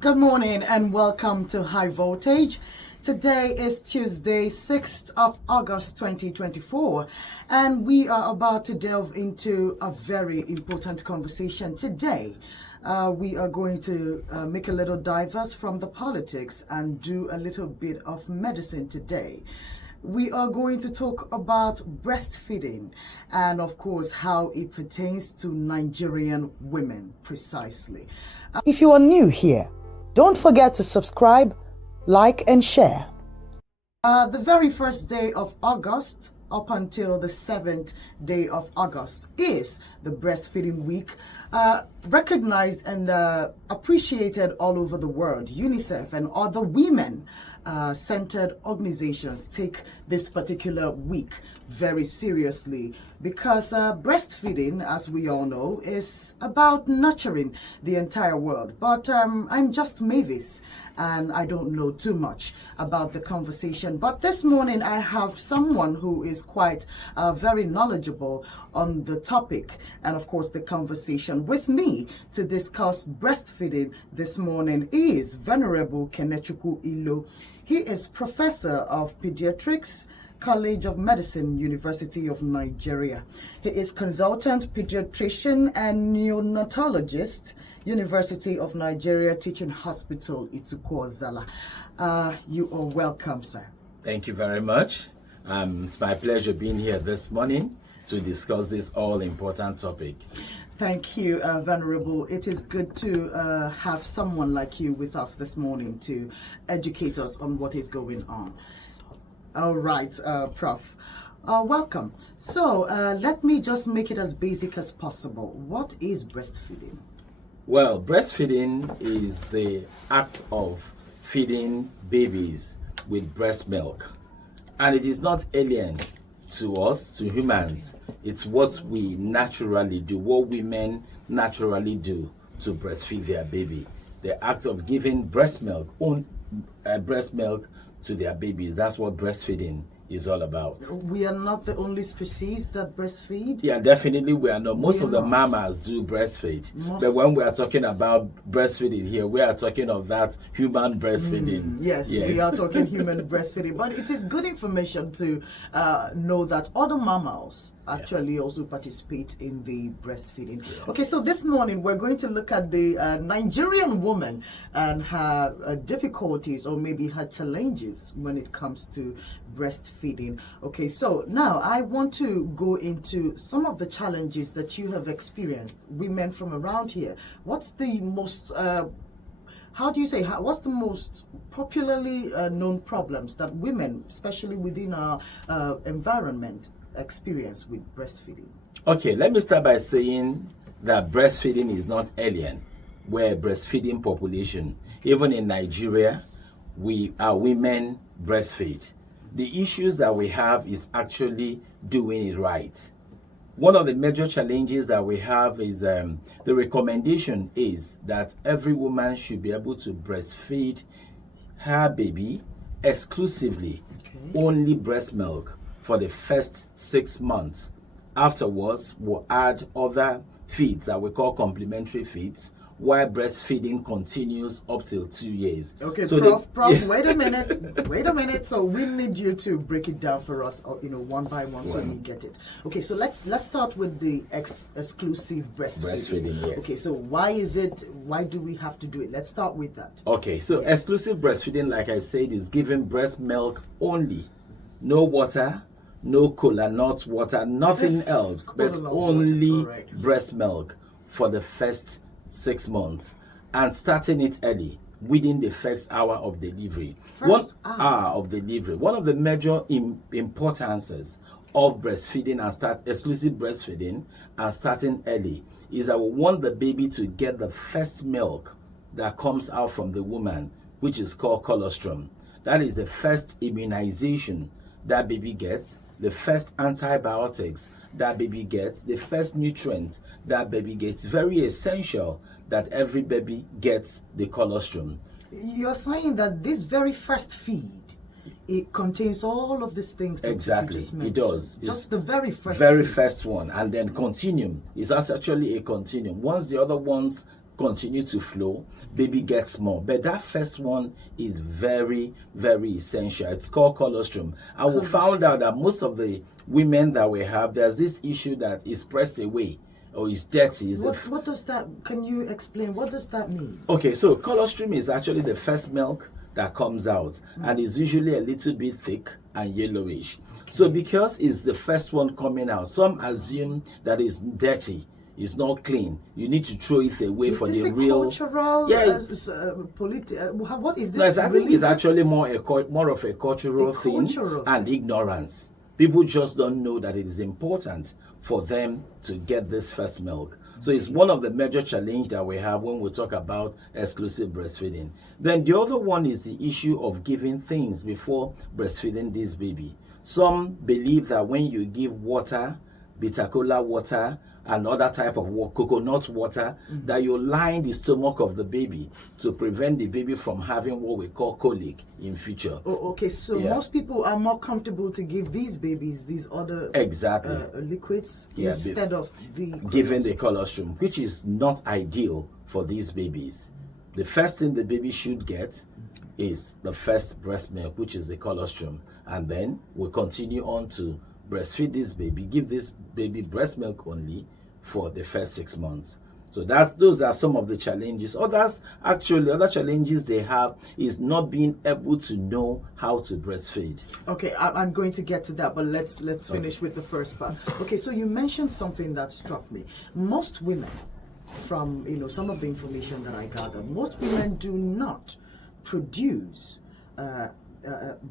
Good morning and welcome to High Voltage. Today is Tuesday, 6th of August 2024, and we are about to delve into a very important conversation today. We are going to make a little diverse from the politics and do a little bit of medicine today. We are going to talk about breastfeeding and, of course, how it pertains to Nigerian women precisely. If you are new here, don't forget to subscribe, like, and share. The very first day of August up until the 7th day of August is the Breastfeeding Week, recognized and appreciated all over the world. UNICEF and other women-centered organizations take this particular week very seriously because breastfeeding, as we all know, is about nurturing the entire world. But I'm just Mavis, and I don't know too much about the conversation. But this morning I have someone who is quite very knowledgeable on the topic and, of course, the conversation. With me to discuss breastfeeding this morning is Venerable Kenechukwu Ilo. He is Professor of Pediatrics, College of Medicine, University of Nigeria. He is Consultant Pediatrician and Neonatologist, University of Nigeria Teaching Hospital, Itukwuozala. You are welcome, sir. Thank you very much. It's my pleasure being here this morning to discuss this all-important topic. Thank you, Venerable. It is good to have someone like you with us this morning to educate us on what is going on. All right, Prof. Welcome. So let me just make it as basic as possible. What is breastfeeding? Well, breastfeeding is the act of feeding babies with breast milk. And it is not alien to us, to humans. It's what we naturally do, what women naturally do to breastfeed their baby. The act of giving breast milk to their babies. That's what breastfeeding is all about. We are not the only species that breastfeed? Yeah, definitely we are not. Most of the mammals do breastfeed. But when we are talking about breastfeeding here, we are talking of that human breastfeeding. Yes, we are talking human breastfeeding. But it is good information to know that other mammals actually also participate in the breastfeeding. Okay, so this morning we're going to look at the Nigerian woman and her difficulties or maybe her challenges when it comes to breastfeeding. Okay, so now I want to go into some of the challenges that you have experienced, women from around here. What's the most what's the most popularly known problems that women, especially within our environment, experience with breastfeeding? Okay, let me start by saying that breastfeeding is not alien. We're a breastfeeding population. Even in Nigeria, our women breastfeed. The issues that we have is actually doing it right. One of the major challenges that we have is the recommendation is that every woman should be able to breastfeed her baby exclusively, only breast milk for the first 6 months. Afterwards, we'll add other feeds that we call complementary feeds, while breastfeeding continues up till 2 years. Okay, so Prof, wait a minute. So we need you to break it down for us, one by one, so we get it. Okay, so let's start with the exclusive breastfeeding. Yes. Okay, so why do we have to do it? Let's start with that. Okay, so exclusive breastfeeding, like I said, is giving breast milk only. No water, no cola nut water, nothing else, but only breast milk for the first 6 months, and starting it early, within the first hour of delivery. One hour of delivery. One of the major importances of breastfeeding and exclusive breastfeeding and starting early is that we want the baby to get the first milk that comes out from the woman, which is called colostrum. That is the first immunization that baby gets, the first antibiotics that baby gets, the first nutrient that baby gets. Very essential that every baby gets the colostrum. You're saying that this very first feed, it contains all of these things that exactly you just mentioned. It does. Just it's the very first first one, and then continuum is actually a continuum. Once the other ones continue to flow, baby gets more. But that first one is very, very essential. It's called colostrum. And we found out that most of the women that we have, there's this issue that is pressed away or is dirty. What does that, can you explain, what does that mean? Okay, so colostrum is actually the first milk that comes out, and it's usually a little bit thick and yellowish. So because it's the first one coming out, some assume that it's dirty, it's not clean. You need to throw it away for the real. Cultural, yeah, what is this? No, I think it's actually more of a cultural thing and ignorance. People just don't know that it is important for them to get this first milk. So it's one of the major challenges that we have when we talk about exclusive breastfeeding. Then the other one is the issue of giving things before breastfeeding this baby. Some believe that when you give water, bitter cola water, and other type of coconut water, that you line the stomach of the baby to prevent the baby from having what we call colic in future. Oh, okay, so most people are more comfortable to give these babies these other liquids instead of giving the colostrum, which is not ideal for these babies. The first thing the baby should get is the first breast milk, which is the colostrum, and then we'll continue on to breastfeed this baby, give this baby breast milk only for the first 6 months. So those are some of the challenges. Other challenges they have is not being able to know how to breastfeed. Okay, I'm going to get to that, but let's finish with the first part. Okay, so you mentioned something that struck me. Most women, from some of the information that I gathered, most women do not produce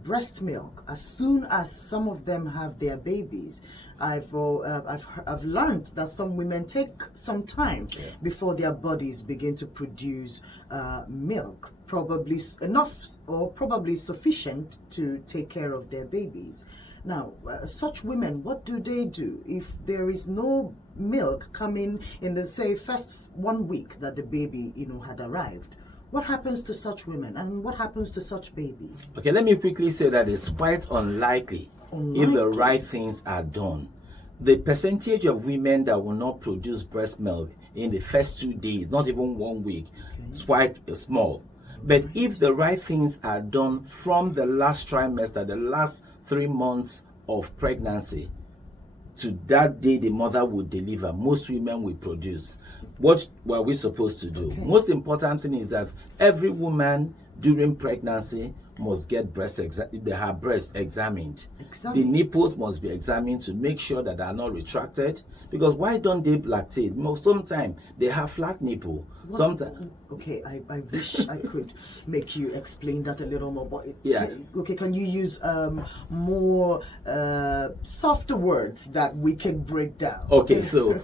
breast milk as soon as some of them have their babies. I've learned that some women take some time before their bodies begin to produce milk, probably enough or probably sufficient to take care of their babies. Now, such women, what do they do if there is no milk coming in the, say, first 1 week that the baby, had arrived? What happens to such women and what happens to such babies? Okay, let me quickly say that it's quite unlikely if the right things are done. The percentage of women that will not produce breast milk in the first 2 days, not even 1 week, is quite small. But if the right things are done from the last trimester, the last 3 months of pregnancy, to that day the mother would deliver, most women will produce. What were we supposed to do? Most important thing is that every woman during pregnancy must get her breast examined. The nipples must be examined to make sure that they are not retracted. Because why don't they lactate? Sometimes they have flat nipple. Okay, I wish I could make you explain that a little more. But can you use more softer words that we can break down? Okay, so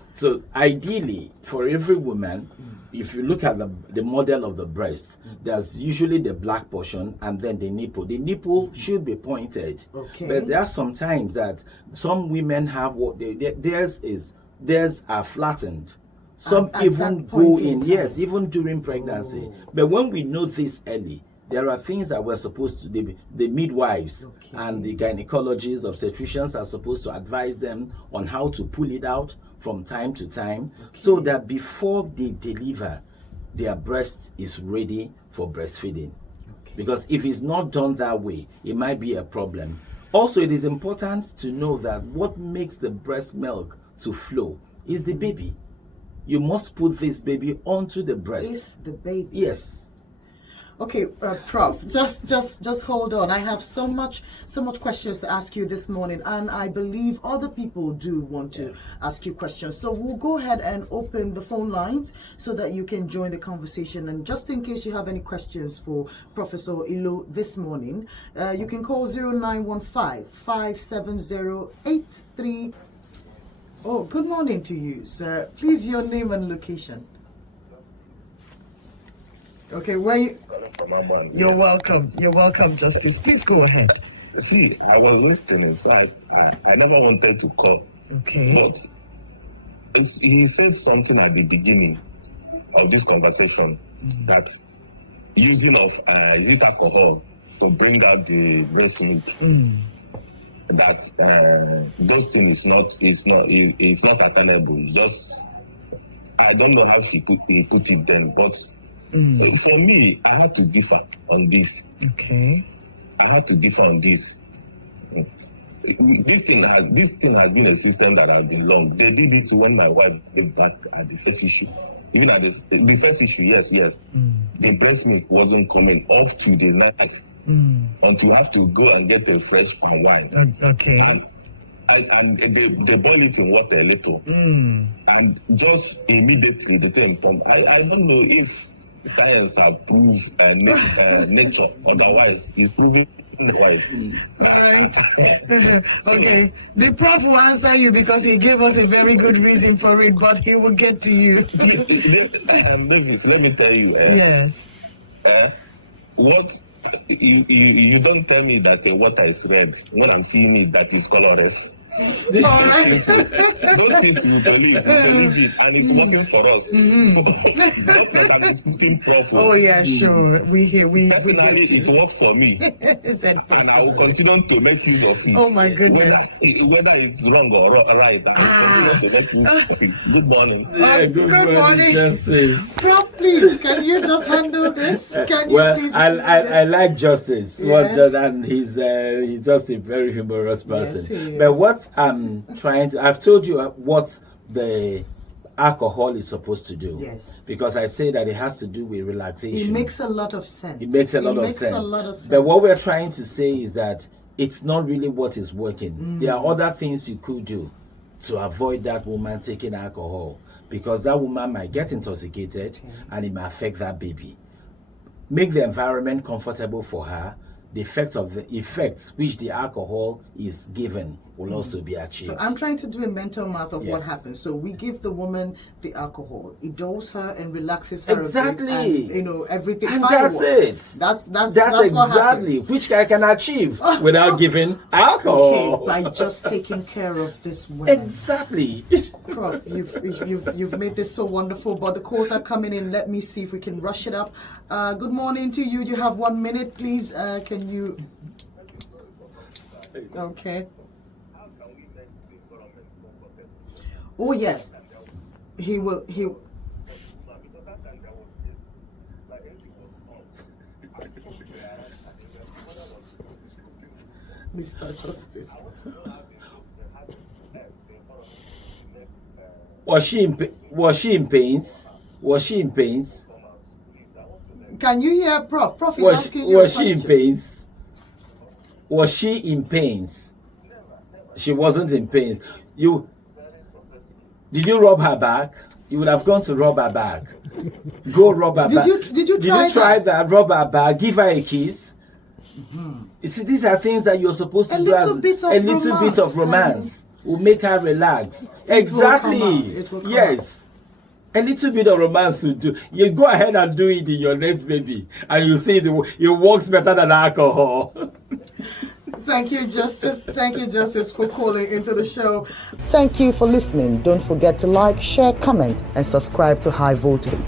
ideally for every woman, if you look at the model of the breast, there's usually the black portion and then the nipple. The nipple should be pointed. Okay. But there are some times that some women have theirs are flattened. Some even go in, even during pregnancy. But when we know this early, there are things that we're supposed to do. The midwives and the gynecologists, obstetricians are supposed to advise them on how to pull it out from time to time, so that before they deliver, their breast is ready for breastfeeding. Because if it's not done that way, it might be a problem. Also, it is important to know that what makes the breast milk to flow is the baby. You must put this baby onto the breast. Is the baby? Yes. Okay, Prof, just hold on. I have so much questions to ask you this morning, and I believe other people do want to ask you questions. So we'll go ahead and open the phone lines so that you can join the conversation. And just in case you have any questions for Professor Ilo this morning, you can call 0915-570-83. Oh, good morning to you, sir. Please, your name and location. Okay, where you? You're welcome. You're welcome, Justice. Please go ahead. See, I was listening, so I never wanted to call. Okay. But he said something at the beginning of this conversation that using of alcohol to bring out the breast milk. That those things is not attainable. Just I don't know how she put it then, but so for me, I had to differ on this. Okay. I had to differ on this. This thing has been a system that has been long. They did it when my wife gave birth at the first issue. Even at the first issue, yes. The breast milk wasn't coming up to the night until you have to go and get a fresh palm wine. Okay. And they boil it in water a little. And just immediately the thing comes. I don't know if science has proved nature otherwise. It's proving otherwise. All right. Okay. The prof will answer you because he gave us a very good reason for it, but he will get to you. Mavis, let me tell you. Yes. What you don't tell me that water is red when I'm seeing it that is colorless. All right. Those things we believe it, and it's working for us. Not like I'm disputing prof. Oh yeah, sure. We get it works for me. And I will continue to make use of it. Oh my goodness. Whether it's wrong or right, I will continue to make use of it. Good morning. Yeah, good morning, Justice. Prof, please, can you just handle this? Can you please I like Justice. Yes. And he's just a very humorous person. Yes, he but is. what I've told you what the alcohol is supposed to do. Yes. Because I say that it has to do with relaxation. It makes a lot of sense. It makes a lot of sense. But what we're trying to say is that it's not really what is working. There are other things you could do to avoid that woman taking alcohol, because that woman might get intoxicated and it may affect that baby. Make the environment comfortable for her. The effects which the alcohol is given will also be achieved. So I'm trying to do a mental math of what Yes. happens. So we give the woman the alcohol. It dulls her and relaxes her Exactly. a bit, and everything. And fireworks. that's it. That's That's what exactly happens. which I can achieve without giving alcohol. Okay, by just taking care of this woman. Exactly. Prof, you've made this so wonderful, but the calls are coming in. Let me see if we can rush it up. Good morning to you. You have 1 minute, please. Can you? Okay. Oh yes, he will. Mr. Justice. Was she in pains? Was she in pains? Can you hear Prof? Prof is Was asking you a she in question. pains? Was she in pains? She wasn't in pains. Did you rub her back? You would have gone to rub her back. Go rub her back. Did you try that? Rub her back. Give her a kiss. You see, these are things that you're supposed to do. A little bit of romance will make her relax. Exactly. It will come Yes. A little bit of romance will do. You go ahead and do it in your next baby, and you see it works better than alcohol. Thank you, Justice. Thank you, Justice, for calling into the show. Thank you for listening. Don't forget to like, share, comment, and subscribe to High Voltage.